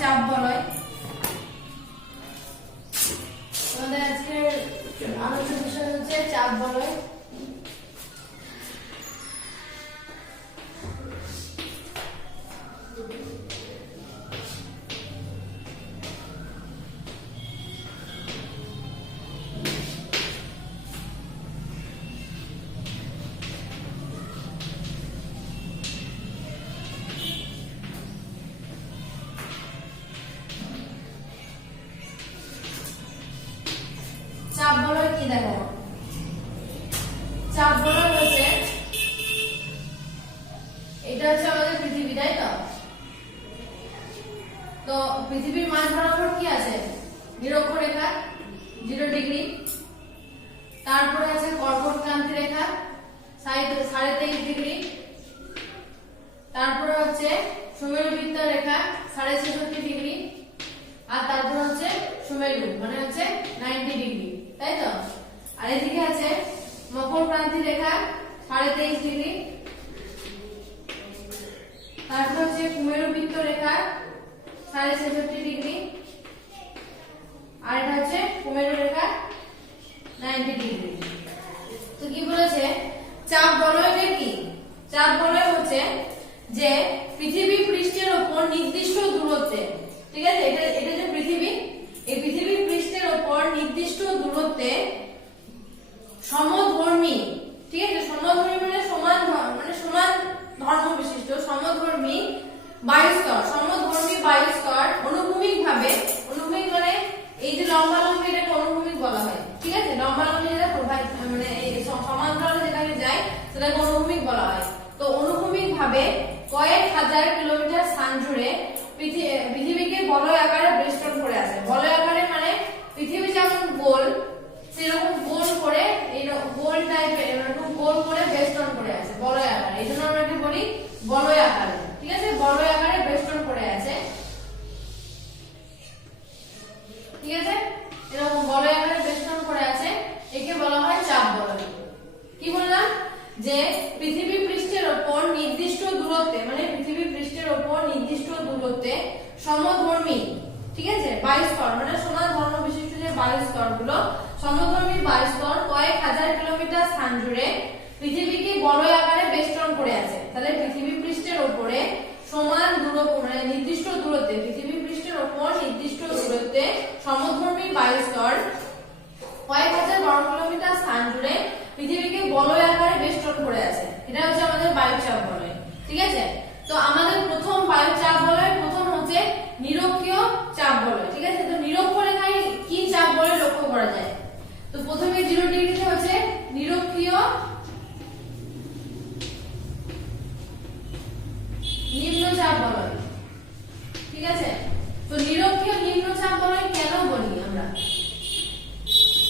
চাপ বলয়। আমাদের আজকের আলোচনার বিষয় হচ্ছে চাপ বলয়। চাপ বলয় কি দেখো, চাপ বলয় হচ্ছে এটা হচ্ছে আমাদের পৃথিবী, তাই তো? তো পৃথিবীর মাঝ বরাবর কি আছে? নিরক্ষরেখা 0 ডিগ্রি, তারপরে আছে কর্কট ক্রান্তি রেখা 23.5 ডিগ্রি, তারপরে হচ্ছে সুমেরুবৃত্ত রেখা 66.5 ডিগ্রি, আর তারপর হচ্ছে সুমেরু মানে হচ্ছে 90 ডিগ্রি, তাই তো? আর এদিকে আছে মকর ক্রান্তি রেখা 23.5 ডিগ্রি, তারপর হচ্ছে কুমেরুবৃত্ত রেখা 66.5 ডিগ্রি, আর এটা হচ্ছে কুমেরু রেখা 90 ডিগ্রি। তো কি বলেছে? চাপ বলয়টা কি? চাপ বলয় হচ্ছে যে পৃথিবী পৃষ্ঠের উপর নির্দিষ্ট দূরত্বে, ঠিক আছে, এটা যে পৃথিবী, এই পৃথিবী পৃষ্ঠের উপর নির্দিষ্ট দূরত্বে সমধর্মী, ঠিক আছে, সমধর্মী মানে সমান ধর্ম বিশিষ্ট সমধর্মী বায়ুস্তর, সমধর্মী বায়ুস্তর অনুভূমিক ভাবে, অনুভূমিক মানে এই যে লম্বালম্বী এটাকে অনুভূমিক বলা হয়, ঠিক আছে, লম্বালম্বী যেটা মানে সমান্তরালে যেটাকে যায় সেটাকে অনুভূমিক বলা হয়। তো অনুভূমিক ভাবে কয়েক হাজার কিলোমিটার স্থান জুড়ে পৃথিবীকে বলয় আকারে বেষ্টন করে আছে। বলয় আকারে মানে পৃথিবী যেমন গোল সেরকম গোল করে, এইরকম গোল টাইপের এরকম গোল করে বেষ্টন করে আছে বলয় আকারে, এই জন্য আমরা কি বলি বলয় আকারে, ঠিক আছে, বলয় আকারে বেষ্টন করে আছে, ঠিক আছে, এরকম বলয় আকারে বেষ্টন করে আছে, একে বলা হয় চাপ বলয়। কি বললাম? যে পৃথিবী পৃষ্ঠের উপর নির্দিষ্ট দূরত্বে মানে পৃথিবী পৃষ্ঠের উপর নির্দিষ্ট দূরত্বে সমধর্মী, ঠিক আছে, বায়ুস্তর মানে সমান ধর্ম বিশিষ্ট যে বায়ুস্তর গুলো, সমধর্মী বায়ুস্তর কয়েক হাজার কিলোমিটার স্থান জুড়ে পৃথিবীকে বলয় আকারে বেষ্টন করে আছে। তাহলে পৃথিবী পৃষ্ঠের উপরে সমান দূরত্ব মানে নির্দিষ্ট দূরত্বে, পৃথিবী পৃষ্ঠের উপর নির্দিষ্ট দূরত্বে সমধর্মী বায়ুস্তর কয়েক হাজার বর্গ কিলোমিটার স্থান জুড়ে পৃথিবীকে বলয় আকারে বেষ্টন করে আছে। এটা হচ্ছে আমাদের বায়ুচাপ বলয়, ঠিক আছে। তো আমাদের প্রথম বায়ুচাপ বলয় প্রথম হচ্ছে নিরক্ষীয় চাপ বলয়, ঠিক আছে। তো নিরক্ষরেখায় কি চাপ বলয় লক্ষ্য করা যায়? তো প্রথমে 0 ডিগ্রিতে হচ্ছে নিরক্ষীয় নিম্নচাপ বলয়, ঠিক আছে। তো নিরক্ষীয় নিম্নচাপ বলয় কেন বলি আমরা?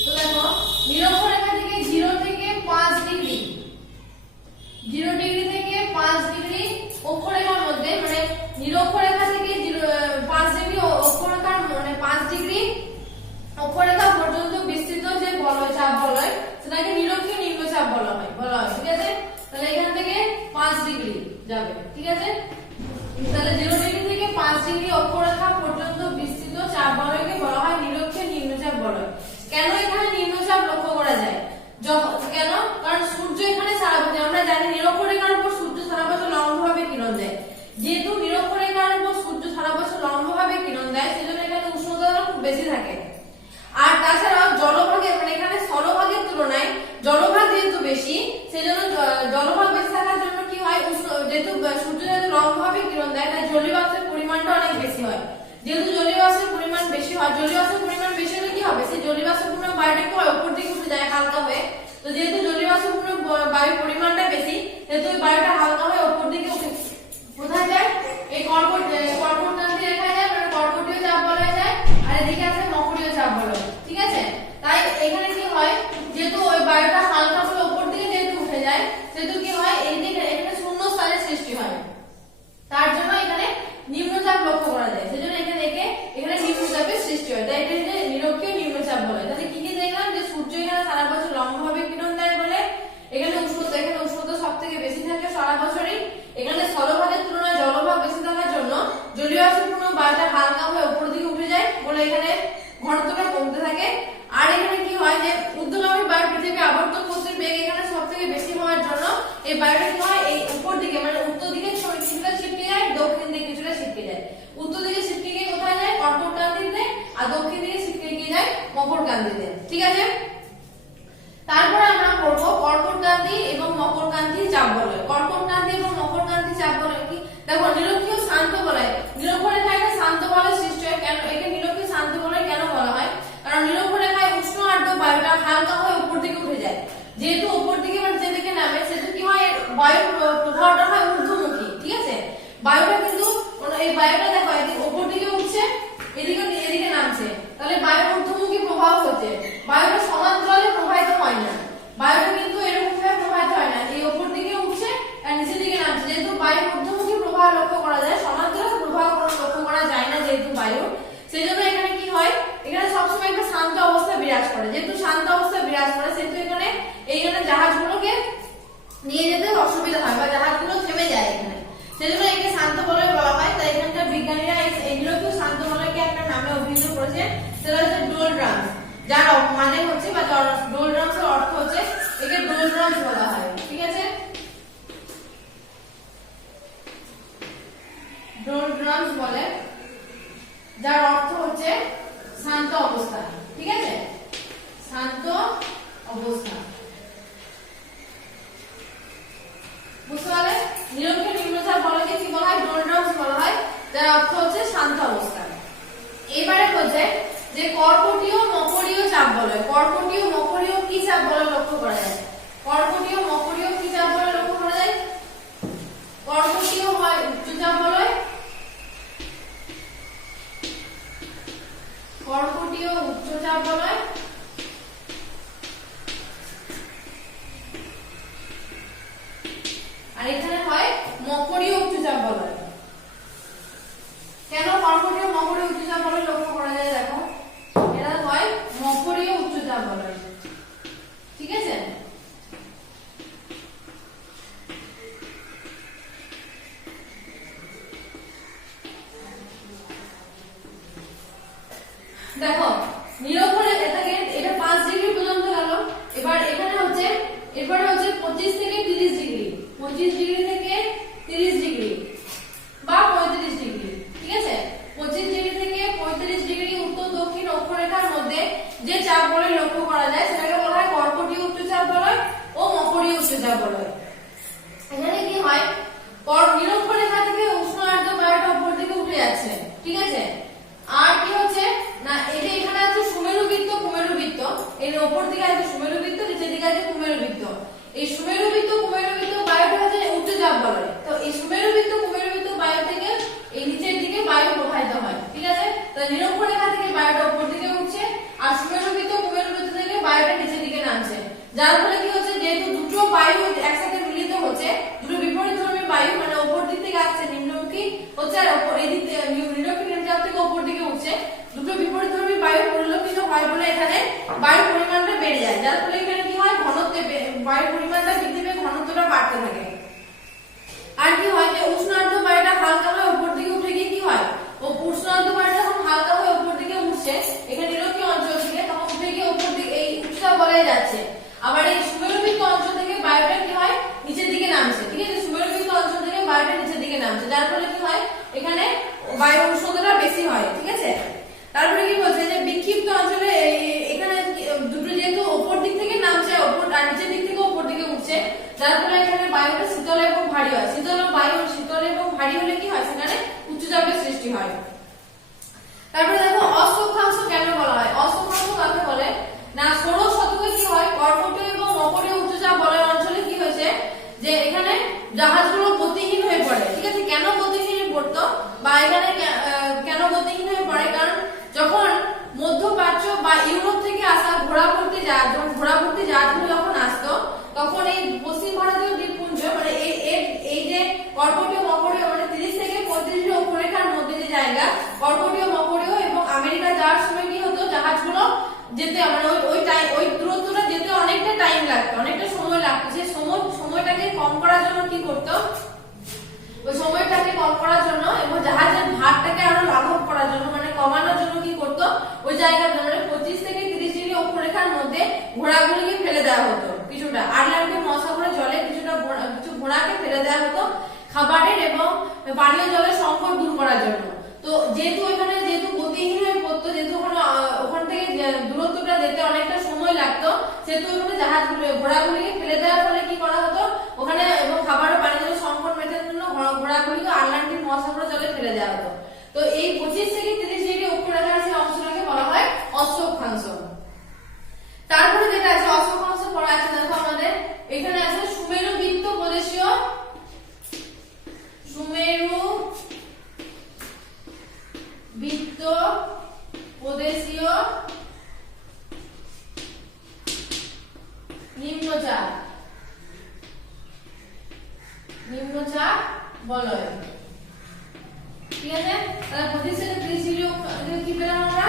তো দেখো নিরক্ষরেখা থেকে 0 থেকে 5 ডিগ্রি, 0 ডিগ্রি থেকে 5 ডিগ্রি অক্ষরেখার মধ্যে মানে নিরক্ষরেখা থেকে 5 ডিগ্রি অক্ষরেখার মানে 5 ডিগ্রি অক্ষরেখা পর্যন্ত বিস্তৃত যে বলয় চাপ বলয় সেটাকে নিরক্ষীয় নিম্নচাপ বলা হয়, ঠিক আছে। তাহলে এখান থেকে 5 ডিগ্রি যাবে, ঠিক আছে। তাহলে 0 ডিগ্রি থেকে 5 ডিগ্রি অক্ষরেখা পর্যন্ত বিস্তৃত চাপ বলয়কে বলা হয় নিরক্ষীয় নিম্নচাপ বলয়। কেন এখানে নিম্নচাপ লক্ষ্য করা যায়? কেন? কারণ সূর্য এখানে সারা বছর, আমরা জানি নিরক্ষরেখার উপর সূর্য সারা বছর লম্বভাবে কিরণ দেয়, যেহেতু নিরক্ষরেখার উপর সূর্য সারা বছর লম্বভাবে কিরণ দেয় সেজন্য এখানে উষ্ণতা খুব বেশি থাকে। আর তাছাড়াও জলভাগে মানে এখানে স্থলভাগের তুলনায় জলভাগ যেহেতু বেশি সেজন্য জলভাগ বেশি থাকার জন্য কি হয়, যেহেতু সূর্য যেহেতু লম্বভাবে কিরণ দেয় তাই জলীয় বাষ্পের পরিমাণটা অনেক বেশি হয়। যেহেতু জলীয় বাষ্পের পরিমাণ বেশি হয়, জলীয় বাষ্পের পরিমাণ বেশি হলে কি হবে, সেই জলীয় বাষ্পপূর্ণ বায়ুটা একটু উপর দিকে উঠে যায় হালকা হয়ে। তো যেহেতু জলীয় বাষ্পপূর্ণ বায়ুর পরিমাণটা বেশি যেহেতু ওই বায়ুটা হালকা হয়ে উপর দিকে উঠে কোথায় যায়, এই কর্কট ক্রান্তি রেখায় যায় মানে কর্কটীয় চাপ বলয় যায়, আর এদিকে আছে মকরীয় চাপ বলয়, ঠিক আছে। তাই এখানে কি হয়, যেহেতু ওই বায়ুটা হালকা হয়ে উপর দিকে যেহেতু উঠে যায় সেহেতু কি হয় এই দিকে এখানে শূন্য স্থলের সৃষ্টি হয়, তার জন্য এখানে নিম্নচাপ লক্ষ্য করা যায়, সেজন্য এখানে নিম্নচাপের সৃষ্টি হয়, তাই এটা নিরক্ষীয় নিম্নচাপ বলে। তাহলে কি কি দেখলাম, যে সূর্য এখানে সারা বছর লম্বভাবে কিরণ দেয় বলে এখানে উষ্ণতা সবথেকে বেশি থাকে সারা বছরই। এখানে স্থলভাগের তুলনায় জলভাগ বেশি থাকার জন্য জলীয় বাষ্পপূর্ণ বায়ুটা হালকা হয়ে উপর দিকে উঠে যায় বলে এখানে ঘনত্বটা কমতে থাকে। আর এখানে কি হয় যে ঊর্ধ্বগামী বায়ু পৃথিবী আবর্তন করতে বেগ এখানে সবথেকে বেশি হওয়ার জন্য এই বায়ুটা কি হয় এই উপর দিকে মানে উত্তর দিকে কিছুটা ছিটকে যায়, দক্ষিণ দিকে কিছুটা ছিটকে যায়। উত্তর দিকে ছিটকে গিয়ে কোথায় যায় কর্কটক্রান্তিতে, আর দক্ষিণ দিকে ছিটকে গিয়ে যায় মকরক্রান্তিতে। ঠিক আছে, তারপর আমরা পড়ব কর্কটক্রান্তি এবং মকরক্রান্তি চাপ বলয়। কর্কটক্রান্তি এবং মকরক্রান্তি চাপ বলয় কি? দেখো নিরক্ষীয় শান্ত বলয়, নিরক্ষরেখায় একটা শান্ত বলয় সৃষ্টি হয়। কেন একে নিরক্ষীয় শান্ত বলয় কেন বলা হয়? কারণ নিরক্ষরেখায় উষ্ণ আর্দ্র বায়ুটা হালকা হয়ে উপর দিকে উঠে যায়। যেহেতু উপর দিকে মানে যেদিকে নামে সেহেতু কি হয় বায়ুর প্রবাহটা হয় ঊর্ধ্বমুখী। ঠিক আছে, বায়ুটা কিন্তু এই বায়ুটা দেখো এদিকে উপর দিকে উঠছে, এদিকে নামছে, তাহলে বায়ুর ঊর্ধ্বমুখী প্রবাহ হচ্ছে। বায়ুটা সমান্তরালে প্রবাহিত হয় না, বায়ুটা কিন্তু এরকম ভাবে প্রবাহিত হয় না, এই উপর দিকে উঠছে আর নিচের দিকে নামছে। যেহেতু বায়ুর ঊর্ধ্বমুখী প্রবাহ লক্ষ্য করা যায়, সমান্তরাল প্রবাহ লক্ষ্য করা যায় না যেহেতু বায়ু, সেজন্য এখানে কি হয় এখানে সবসময় একটা শান্ত অবস্থা বিরাজ করে। যেহেতু শান্ত অবস্থা বিরাজ করে সেহেতু এইখানে জাহাজগুলোকে নিয়ে যেতে অসুবিধা হয় বা জাহাজগুলো থেমে যায় এখানে, সেজন্য একে শান্ত বলয় বলা হয়। তাই এখানকার বিজ্ঞানীরা এগুলোকে শান্ত বলয়কে একটা নামে অভিহিত করেছে, সেটা হচ্ছে ডোলড্রামস, যার মানে হচ্ছে বা ডোলড্রামস এর অর্থ হচ্ছে একে ডোলড্রামস বলা হয়। ঠিক আছে, ডোলড্রামস বলে, যার অর্থ হচ্ছে শান্ত অবস্থা। ঠিক আছে, শান্ত অবস্থা। বুঝতে পারলে? নিরক্ষীয় নিম্নচাপ বলয়কে কি বলা হয়? ডোলড্রামস বলা হয়, যার অর্থ হচ্ছে শান্ত অবস্থা। এবারে হচ্ছে যে কর্কটীয় মকরীয় চাপ বলয়। কর্কটীয় মকরীয় কি চাপ বলয় লক্ষ্য করা যায়? কর্কটীয় মকরীয় কি চাপ বলয় লক্ষ্য করা যায়? কর্কটীয় হয় উচ্চচাপ বলয়, কর্কটীয় উচ্চচাপ বলয়, আর এখানে হয় মকরীয় উচ্চচাপ বলয়। কেন কর্কটীয় মকরীয় উচ্চচাপ বলয় লক্ষ্য করা যায়? দেখো এটা হয় মকরীয় উচ্চচাপ বলয়। ঠিক আছে, দেখো নিরক্ষরে এটা 5 ডিগ্রি পর্যন্ত গেল। এবার এখানে হচ্ছে এরপরে হচ্ছে 25 থেকে 30 ডিগ্রি, 25 ডিগ্রি থেকে 30 ডিগ্রি বা 35 ডিগ্রি। ঠিক আছে, 25 ডিগ্রি থেকে 35 ডিগ্রি উত্তর দক্ষিণ অক্ষরেখার মধ্যে যে চাপ বলয় লক্ষ্য করা যায় সেটাকে বলা হয় কর্কটীয় উচ্চচাপ বলয় ও মকরীয় উচ্চচাপ বলয়। এখানে কি হয় নিরক্ষরেখা থেকে উষ্ণ আর্দ্র বায়ুটা উপর দিকে উঠে যাচ্ছে। ঠিক আছে, আর কি হচ্ছে না এই যে এখানে আছে সুমেরু বৃত্ত, কুমেরু বৃত্ত, এর উপর দিকে আছে সুমেরু বৃত্ত, নিচের দিকে আছে কুমেরু বৃত্ত। এই সুমেরু বৃত্ত কুমেরু বৃত্ত বায়ুটা হচ্ছে উচ্চচাপ বলয়। তো এই সুমেরু বৃত্ত কুমেরু বৃত্ত বায়ু থেকে এই নিচের দিকে বায়ু প্রবাহিত হয়। ঠিক আছে, তো নিরক্ষরেখা থেকে বায়ুটা উপর দিকে উঠছে আর সুমেরু বৃত্ত কুমেরু বৃত্ত থেকে বায়ুটা নিচের দিকে নামছে। যার ফলে কি হচ্ছে যেহেতু দুটো বায়ু একসাথে মিলিত হচ্ছে, দুটো বিপরীতধর্মী বায়ু মানে উপর দিক থেকে আসছে নিম্নমুখী হচ্ছে আর এই দিক নিরক্ষীয় নিম্নচাপ থেকে উপর দিকে উঠছে, দুটো বিপরীতধর্মী বায়ু পরিলক্ষিত হয় বলে এখানে বায়ুর পরিমাণটা বেড়ে যায়। যার ফলে এখানে কি হয় বায়ুর পরিমাণটা বৃদ্ধি পেয়ে ঘনত্বটা বাড়তে থাকে। আর কি হয় যে উষ্ণ আর্দ্র বায়ুটা হালকা হয়ে উপর দিকে উঠে গিয়ে কি হয় উষ্ণ আর্দ্র বায়ুটা যখন হালকা হয়ে উপর দিকে উঠছে এখানে নিরক্ষীয় অঞ্চল থেকে, তখন উঠে গিয়ে উপর দিকে এই উচ্চচাপ বলয়ে যাচ্ছে। আবার এই সুমেরুবৃত্ত অঞ্চল থেকে বায়ুটা কি হয় নিচের দিকে নামছে। ঠিক আছে, সুমেরুবৃত্ত অঞ্চল থেকে বায়ুটা নিচের দিকে নামছে, যার ফলে কি হয় এখানে বায়ুর উষ্ণতাটা বেশি হয়। ঠিক আছে, তারপরে কি বলছে যে বিক্ষিপ্ত অঞ্চলে এখানে দুটো যেহেতু উপর দিক থেকে নামছে আর নিচের দিক থেকে উপর দিকে উঠছে, যার ফলে এখানে বায়ুটা শীতল এবং ভারী হয়। শীতল এবং ভারী হলে কি হয় সেখানে উচ্চচাপের সৃষ্টি হয়। তারপরে দেখো অশ্বক্ষাংশ কেন বলা হয়? অশ্বক্ষাংশ কাকে বলে না 16 শতকে কি হয় কর্কটীয় এবং মকরীয় উচ্চচাপ বলয় অঞ্চলে কি হয়েছে যে এখানে জাহাজগুলো গতিহীন হয়ে পড়ে। ঠিক আছে, কেন গতিহীন পড়তো বা এখানে কেন গতিহীন হয়ে পড়ে? কারণ যখন মধ্যপ্রাচ্য বা ইউরোপ থেকে আসা ঘোড়াভর্তি জাহাজগুলো যখন আসতো তখন এই পশ্চিম ভারতীয় দ্বীপপুঞ্জ মানে এই যে কর্কটীয় মকরীয় মানে 30 থেকে 35 অক্ষরেখার মধ্যে যে জায়গা কর্কটীয় মকরীয় এবং আমেরিকা যাওয়ার সময় কি হতো জাহাজগুলো যেতে মানে ওই দূরত্বটা যেতে অনেকটা টাইম লাগতো, অনেকটা সময় লাগতো। সেই সময়টাকে কম করার জন্য কি করতো ওই সময়টাকে কম করার জন্য এবং জাহাজের ভারটাকে আরো লাঘব পানীয় জলের সংকট দূর করার জন্য। তো যেহেতু এখানে যেহেতু গতিহীন হয়ে পড়তো, যেহেতু ওখান থেকে দূরত্বটা যেতে অনেকটা সময় লাগতো, সেহেতু ওখানে জাহাজগুলো ঘোড়াগুলিকে ফেলে দেওয়ার ফলে কি করা হতো ওখানে, এবং খাবার ও পানীয় জলের সংকট মেটানোর জন্য ঘোড়াগুলিকে আটলান্টিক মহাসাগর জলে ফেলে দেওয়া হতো। তো এই 25 থেকে 30 ডিগ্রি অক্ষরেখার যে অংশটাকে বলা হয় অশ্ব অক্ষাংশ। তারপরে যেটা আছে অশ্ব অক্ষাংশ পড়া আছে, দেখো আমাদের এখানে আছে সুমেরু বৃত্ত প্রদেশীয়, সুমেরু বৃত্ত প্রদেশীয় নিম্নচাপ বলয়। ঠিক আছে, তাহলে 25 থেকে 30 ডিগ্রি কি পেলাম আমরা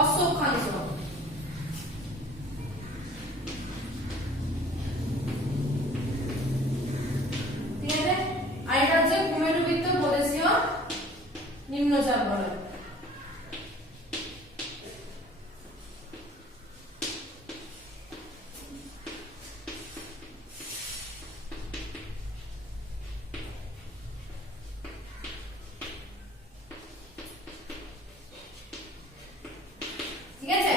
অশ্ব অক্ষাংশ। ঠিক আছে, আর এটা হচ্ছে কুমেরু বৃত্ত প্রদেশীয় নিম্নচাপ বলয়। ঠিক আছে,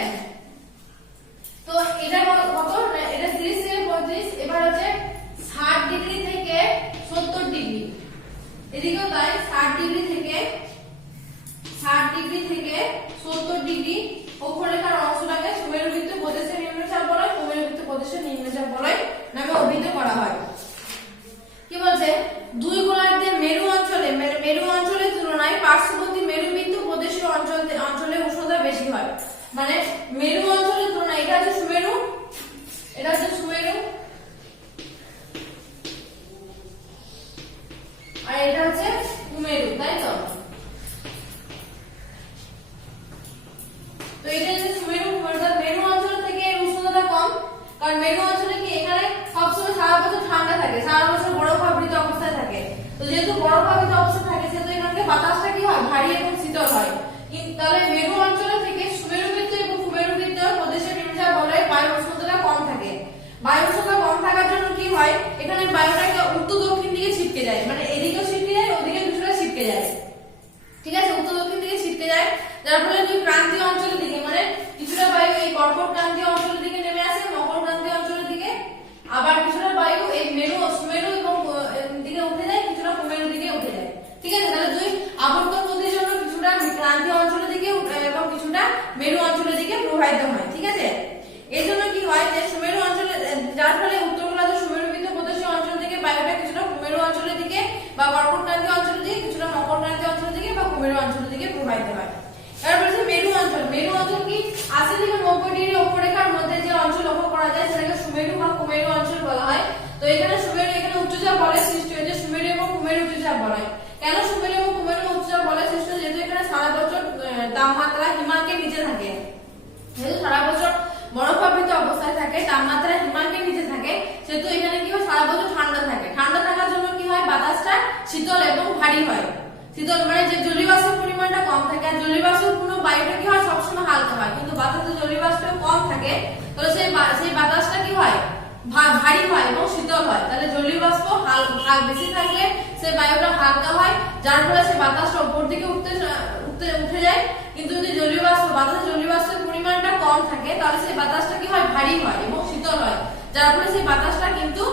তো এটা কত, এটা 30 থেকে 35, এবার হচ্ছে 60 ডিগ্রি থেকে 70 ডিগ্রি, এদিকেও তাই 60 ডিগ্রি থেকে 70 ডিগ্রি অক্ষরেখার অংশটাকে সুমেরু বৃত্ত প্রদেশের নিম্নচাপ বলয়, কুমেরু বৃত্ত প্রদেশের নিম্নচাপ বলয় নামে অভিহিত করা হয়। কি বলছে, দুই গোলার্ধের মেরু অঞ্চলের তুলনায় পার্শ্ববর্তী মেরু বৃত্ত প্রদেশীয় অঞ্চলে উষ্ণতা বেশি হয়। মানে মেরু অঞ্চলের তুলনায়, এটা হচ্ছে সুমেরু, এটা হচ্ছে সুমেরু, আর এটা হচ্ছে কুমেরু, তাই তো? তো এটা হচ্ছে সুমেরু অর্থাৎ মেরু অঞ্চল থেকে এর উষ্ণতাটা কম, কারণ মেরু অঞ্চলে কি এখানে সবসময় সারা বছর ঠান্ডা থাকে, সারা বছর বরফ আবৃত অবস্থায় থাকে। তো যেহেতু বরফ আবৃত অবস্থায় থাকে সেহেতু এখানে বাতাসটা কি হয় ভারী এবং শীতল হয়। তাহলে মেরু অঞ্চল থেকে সুমেরু বৃত্ত এবং কুমেরু বৃত্ত প্রদেশের নিম্নচাপ বলয়ে বায়ুর উষ্ণতাটা কম থাকে। বায়ুর উষ্ণতা কম থাকার জন্য কি হয়, এখানে বায়ুটাকে উত্তর দক্ষিণ দিকে ছিটকে যায়, মানে এদিকেও ছিটকে যায় ওদিকে কিছুটা ছিটকে যায়। ঠিক আছে, উত্তর দক্ষিণ দিকে ছিটকে যায়, যার ফলে দুই ক্রান্তীয় অঞ্চলের দিকে মানে কিছুটা বায়ু এই কর্কট ক্রান্তীয় অঞ্চলের দিকে নেমে আসে, মকর ক্রান্তীয় অঞ্চলের দিকে, আবার কিছুটা বায়ু এই সুমেরু এবং দিকে উঠে যায়, কিছুটা কুমেরু দিকে উঠে যায়। ঠিক আছে, তাহলে দুই আবর্তন গতির জন্য কিছুটা ক্রান্তীয় অঞ্চলের দিকে এবং কিছুটা মেরু অঞ্চলের দিকে প্রবাহিত হয়। ঠিক আছে, এই জন্য কি হয় যে সুমেরু অঞ্চলে, যার ফলে উত্তর গোলার্ধ সুমেরু বৃত্ত প্রদেশীয় অঞ্চল থেকে বায়ুটা কিছুটা কুমেরু অঞ্চলের দিকে বা কর্কট ক্রান্তীয় অঞ্চলের দিকে, কিছুটা মকর ক্রান্তীয় অঞ্চলের দিকে বা কুমেরু অঞ্চলের দিকে প্রবাহিত হয়। এরপর হচ্ছে মেরু অঞ্চল কি 80 থেকে 90 ডিগ্রি অক্ষরেখার মধ্যে যে অঞ্চল লক্ষ্য করা যায় সেটাকে সুমেরু বা কুমেরু অঞ্চল বলা হয়। তো এখানে সুমেরু, এখানে উচ্চচাপ বলয় সৃষ্টি হয়েছে, সুমেরু এবং কুমেরু উচ্চচাপ বলয়। কেন সুমেরু এবং কুমেরু উচ্চচাপ বলয় সৃষ্টি হয়েছে? যেহেতু এখানে সারা বছর তাপমাত্রা হিমাঙ্কের নিচে থাকে, যেহেতু সারা বছর বরফাবৃত অবস্থায় থাকে, তাপমাত্রা হিমাঙ্কের নিচে থাকে, সেহেতু এখানে কি হয় সারা বছর ঠান্ডা থাকে। ঠান্ডা থাকার জন্য কি হয় বাতাসটা শীতল এবং ভারী হয়। শীতল মানে যে জলীয় বাষ্পের পরিমাণটা কম থাকে, আর জলীয় বাষ্পপূর্ণ বায়ুটা কি হয় সবসময় হালকা হয়, কিন্তু বাতাসে জলীয় বাষ্প কম থাকে, তাহলে সেই বাতাসটা কি হয় ভারী হয় এবং শীতল হয়। তাহলে জলীয় বাষ্প বেশি থাকলে সেই বায়ুটা হালকা হয়, যার ফলে সেই বাতাসটা উপর দিকে উঠে যায়। কিন্তু যদি বাতাসে জলীয় বাষ্পের পরিমাণটা কম থাকে তাহলে সেই বাতাসটা কি হয় ভারী হয় এবং শীতল হয়, যার ফলে সেই বাতাসটা কিন্তু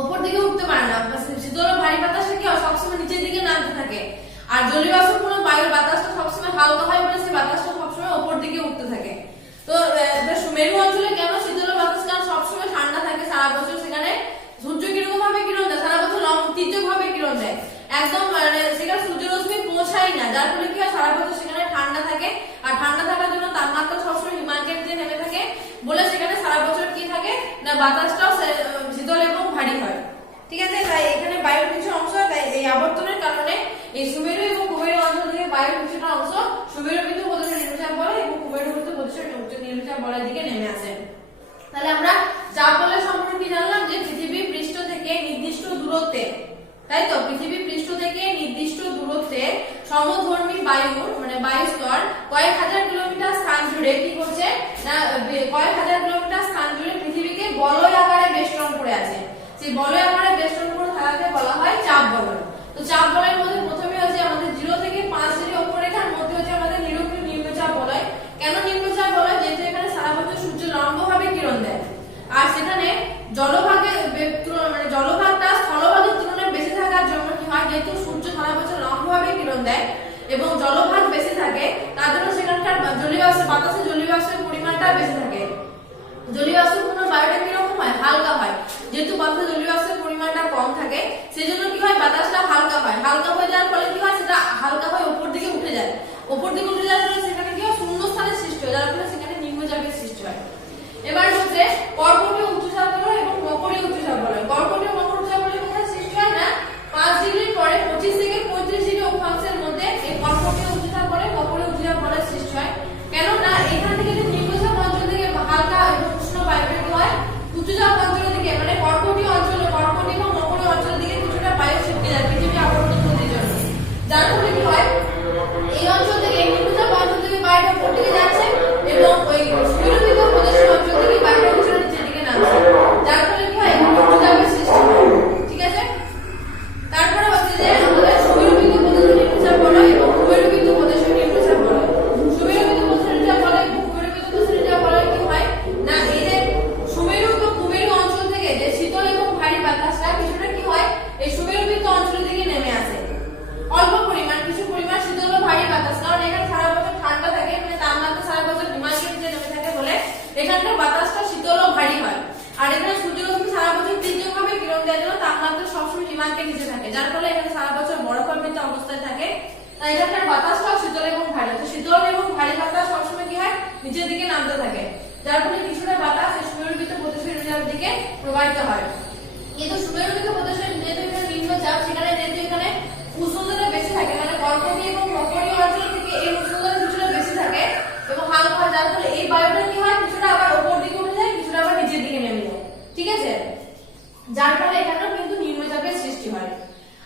উপর দিকে উঠতে পারে না। শীতল ও ভারী বাতাসটা কি হয় সবসময় নিচের দিকে নামতে থাকে, আর জলীয় বাষ্পপূর্ণ বায়ুর বাতাসটা সবসময় হালকা হয় বলে সেই বাতাসটা সবসময় উপর দিকে উঠতে থাকে। তো মেরু অঞ্চলে কেন শীতল বাতাস, কারণ সবসময় ঠান্ডা থাকে সারা বছর, সেখানে সূর্য কিরকম ভাবে কিরণ দেয় সারা বছর তীর্যক ভাবে কিরণ দেয়, একদম মানে সেখানে সূর্যরশ্মি পৌঁছায় না, যার ফলে কি হয় সারা বছর সেখানে ঠান্ডা থাকে, আর ঠান্ডা থাকার জন্য তাপমাত্রা সবসময় হিমাঙ্কের দিকে নেমে থাকে বলে সেখানে সারা বছর কি থাকে না বাতাসটাও শীতল এবং ভারী হয়। ঠিক আছে, তাই এখানে বায়ুর কিছু অংশ, তাই এই আবর্তনের কারণে এই সুমেরু এবং কুমেরু অঞ্চল থেকে বায়ুর কিছুটা অংশ সুমেরু বৃত্ত প্রদেশের নিম্নচাপ বলয় এবং কুমেরু বৃত্ত প্রদেশের নিম্নচাপ বলয়ের দিকে নেমে আসে। তাহলে আমরা চাপ বলয় সম্পর্কে কি জানলাম, যে পৃথিবীর পৃষ্ঠ থেকে নির্দিষ্ট দূরত্বে, তাই তো পৃথিবীর পৃষ্ঠ থেকে নির্দিষ্ট দূরত্বে সমধর্মী বায়ুর মানে বায়ু স্তর কয়েক হাজার কিলোমিটার স্থান জুড়ে কি করছে না, কয়েক হাজার কিলোমিটার স্থান জুড়ে পৃথিবীকে বলয় আকারে বেষ্টন করে আছে। সেই বলয় আকারে বেষ্টন করে থাকাকে বলা হয় চাপ বলয়। তো চাপ বলয়ের মধ্যে প্রথমে হচ্ছে আমাদের 0 থেকে 5 ডিগ্রি অক্ষরেখার মধ্যে হচ্ছে আমাদের নিরক্ষীয় নিম্নচাপ বলয়। কেন নিম্নচাপ বলয়? যেহেতু এখানে সারা বছর সূর্য লম্বভাবে কিরণ দেয়, আর সেখানে জলভাগে মানে জলভাগটা স্থলভাগের তুলনায় বেশি থাকার জন্য কি হয়, যেহেতু সূর্য সারা বছর লম্বভাবে কিরণ দেয় এবং জলভাগ বেশি থাকে, তার জন্য সেখানকার জলীয়বাষ্প বাতাসে জলীয়বাষ্পের পরিমাণটা বেশি থাকে। জলীয়বাষ্পপূর্ণ বায়ুটা কিরকম হয়? হালকা হয়। যেহেতু বাতাসে জলীয়বাষ্পের পরিমাণটা কম থাকে, সেজন্য কি হয়, বাতাসটা হালকা হয়। হালকা হয়ে যাওয়ার ফলে কি হয়, সেটা হালকা হয়ে উপর দিকে উঠে যায়। উপর দিকে উঠে যাওয়ার ফলে সেখানে কি হয়, শূন্য স্থানের সৃষ্টি হয়, যার ফলে সেখানে নিম্নচাপের সৃষ্টি হয়। এবার হচ্ছে কর্কটীয় উচ্চচাপ বলয় এবং মকরীয় উচ্চচাপ বলয়। কর্কটীয় মকর উচ্চচাপ বলয় কোথায় সৃষ্টি হয় না, 5 ডিগ্রির পরে 25 থেকে 35 ডিগ্রি অক্ষাংশের মধ্যে এই কর্কটীয় উচ্চচাপ বলয় মকরীয় উচ্চচাপ বলয় সৃষ্টি হয়। কেন না, এখান থেকে যে নিম্নচাপ অঞ্চল থেকে হালকা এবং উষ্ণ বায়ুটা কি হয়, উচ্চচাপ অঞ্চলের দিকে মানে কর্কটীয় অঞ্চলে, কর্কটীয় এবং মকরীয় অঞ্চলের দিকে কিছুটা বায়ু ছিটকে যায় পৃথিবী আবরণের ক্ষতির জন্য, যার ফলে কি হয়, এই অঞ্চল থেকে নিম্নচাপ অঞ্চল থেকে বায়ুটা উপর দিকে যাচ্ছে এবং ওই সুমেরুবৃত্ত প্রদেশের অঞ্চল থেকে বায়ুটা কিছুটা নিচের দিকে নামছে, যার ফলে কি হয়, এখানে উচ্চচাপের সৃষ্টি হয়। ঠিক আছে, তারপরে হচ্ছে যে আমাদের সুমেরুবৃত্ত প্রদেশের নিম্নচাপ বলয় এবং ভূমেরুবৃত্ত প্রদেশের নিম্নচাপ বলয়। সুমেরুবৃত্ত প্রদেশের নিম্নচাপ বলয় এবং ভূমেরুবৃত্ত প্রদেশের নিম্নচাপ বলয় কি হয় না, এই যে সুমেরু এবং কুমেরু অঞ্চল থেকে যে শীতল এবং ভারী বাতাসটা কিছুটা কি হয়, এই সুমেরুবৃত্ত অঞ্চলের দিকে নেমে আসে। অল্প পরিমাণ, কিছু পরিমাণ শীতল ও ভারী বাতাস, কারণ এখানে সারা বছর ঠান্ডা থাকে, মানে তাপমাত্রা সারা বছর হিমালয়ের নিচে নেমে থাকে বলে এখানকার বাতাসটা শীতল ও ভারী হয়। আর এখানে সূর্যরশ্মি সারা বছর তীব্রভাবে কিরণ দেওয়ার জন্য তাপমাত্রা সবসময় হিমালয়ের নিচে থাকে, যার ফলে এখানে সারা বছর বরফাবৃত অবস্থায় থাকে, তাই এখানকার বাতাসটাও শীতল এবং ভারী। তো শীতল এবং ভারী বাতাস সবসময় কি হয়, নিচের দিকে নামতে থাকে, যার ফলে কিছুটা বাতাস এই সুমেরুবৃত্ত প্রদেশের দিকে প্রবাহিত হয়। কিন্তু সুমেরুবৃত্ত প্রদেশের যেহেতু এখানে নিম্নচাপ, সেখানে যেহেতু এখানে উষ্ণতা বেশি থাকে, মানে কর্কটীয় এবং মকরীয় অঞ্চল থেকে এই উষ্ণতা কিছুটা বেশি থাকে এবং হালকা হয়, যার ফলে এই বায়ুটা কি হয়, কিছুটা আবার উপর দিকে উঠে যায়, কিছুটা আবার নিচের দিকে নেমে যায়। ঠিক আছে, যার ফলে এখানেও কিন্তু নিম্নচাপের সৃষ্টি হয়।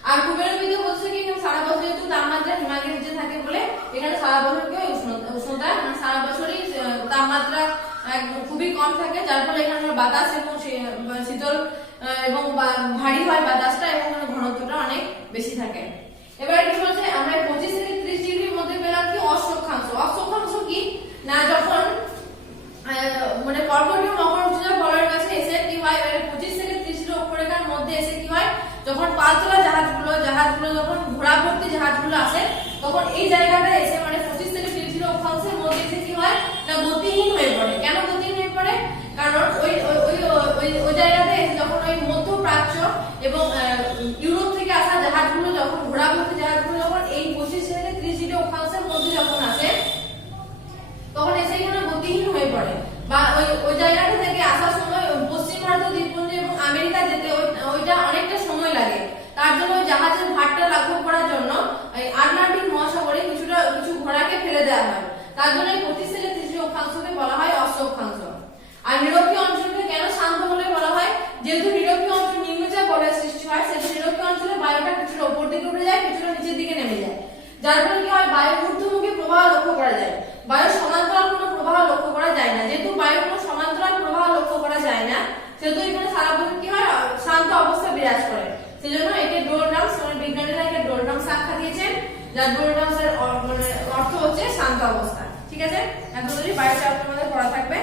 আর ভূমেরুবৃত্ত প্রদেশে কি সারা বছর যেহেতু তাপমাত্রা হিমালয়ের নিচে থাকে বলে এখানে সারা বছর কি হয়, উষ্ণতা মানে সারা বছরই তাপমাত্রা খুবই কম থাকে, যার ফলে এখানে বাতাস এবং শীতল এবং ভারী হয় বাতাসটা এবং ঘনত্বটা অনেক বেশি থাকে। এবারে কি বলছে, আমরা 25 থেকে 30 ডিগ্রির মধ্যে পেলাম কি অশ্বক্ষাংশ। অশ্বক্ষাংশ কি না, যখন মানে কর্কটীয় মকর উচ্চচাপ বলয়ের কাছে এসে কি হয়, 25 থেকে 30 ডিগ্রি অক্ষরেখার মধ্যে এসে কি হয়, যখন পালতোলা জাহাজগুলো যখন ঘোড়াভর্তি জাহাজগুলো আসে, তখন এই জায়গাটা এসে মানে 25 থেকে 30 ডিগ্রি অক্ষাংশের মধ্যে এসে কি হয় না, গতিহীন হয়ে পড়ে। কেন গতিহীন হয়ে পড়ে? কারণ ওই জায়গাতে যখন ওই মধ্যপ্রাচ্য এবং ইউরোপ থেকে আসা জাহাজগুলো যখন ঘোড়াভর্তি জাহাজগুলো যখন এই 25 থেকে 30 ডিগ্রি অক্ষাংশের মধ্যে যখন আসে, তখন এসে এখানে গতিহীন হয়ে পড়ে। বা ওই জায়গাটা থেকে আসার সময় পশ্চিম ভারতীয় দ্বীপপুঞ্জ এবং আমেরিকা যেতে ওইটা অনেকটা সময় লাগে। তার জন্য ওই জাহাজের ভারটা লাঘব করার জন্য আটলান্টিক মহাসাগরে কিছু ঘোড়াকে ফেলে দেওয়া হয়। তার জন্য এই 25 থেকে 30 ডিগ্রি অক্ষাংশকে বলা হয় অশ্বক্ষাংশ। আর নিরক্ষীয় অঞ্চলকে কেন শান্ত বলে বলা হয়? যেহেতু নিরক্ষীয় অঞ্চল নিম্নচাপ বলয়ের সৃষ্টি হয়, সেহেতু নিরক্ষীয় অঞ্চলে বায়ুটা কিছুটা উপর দিকে উঠে যায়, কিছুটা নিচের দিকে নেমে যায়, যার ফলে কি হয়, বায়ুর ঊর্ধ্বমুখী প্রবাহ লক্ষ্য করা যায়। বায়ুর সমান্তরাল কোনো প্রবাহ লক্ষ্য করা যায় না। যেহেতু বায়ুর কোনো সমান্তরাল প্রবাহ লক্ষ্য করা যায় না, সেহেতু এখানে সারা বছর কি হয়, শান্ত অবস্থা বিরাজ করে। সেজন্য একে ডোলড্রামস, মানে বিজ্ঞানীরা একে ডোলড্রামস আখ্যা দিয়েছেন, যার ডোলড্রামস এর মানে অর্থ হচ্ছে শান্ত অবস্থা। ঠিক আছে, এখন যদি বায়ুটা আপনাদের পড়া থাকবে।